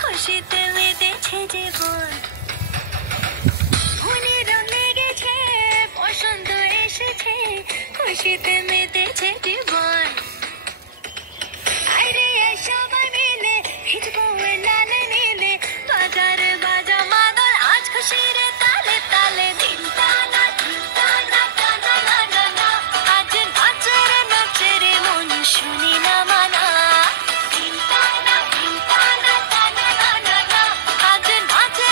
খুশিতে মেতেছে জীবন মনেরও লেগেছে বসন্ত এসেছে খুশিতে মেতেছে জীবন আরে সবাই মিলে ভিজবো লাল নীলে বাজার বাজা মাদল আজ খুশির তালে তালে দিন টানা টানা না না না আজ নাচে রে মন শুনি না মানা দিন টানা টানা না না আজ নাচে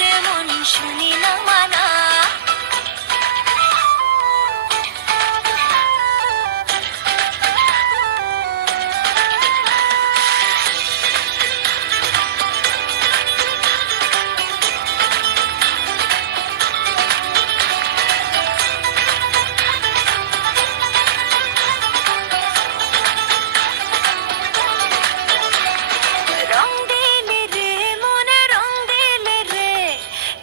রে মন শুনি না মানা রং দিলে রে মনে রং দিলে রে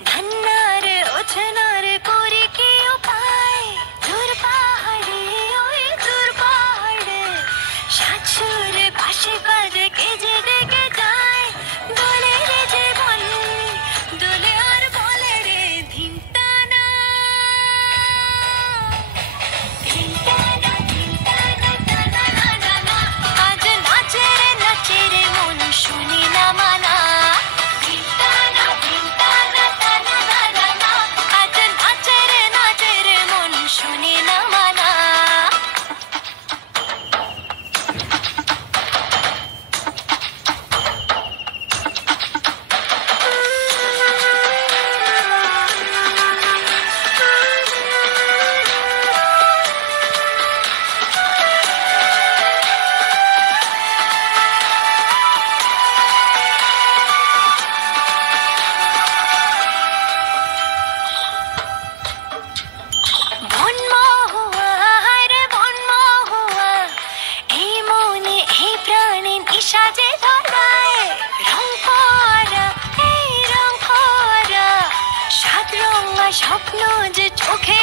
ধন্নারে ওছনারে করি কি উপায় দূর পাহাড়ে ওই দূর পাহাড়ে সাতসুরে পাশে বাজে কে যে ডেকে যায় দোলে রে জীবন দোলে আর বলে রে ধিনটানা টানা না না আজ নাচে রে মন শুনি না মানা টানা না না আজ নাচে রে মন শুনি না মানা বনমহুয়া রে বনমহুয়া এই মনে এই প্রাণে নিশা যে ধরায় রং করা এই রং করা সাত রঙা স্বপ্ন যে চোখে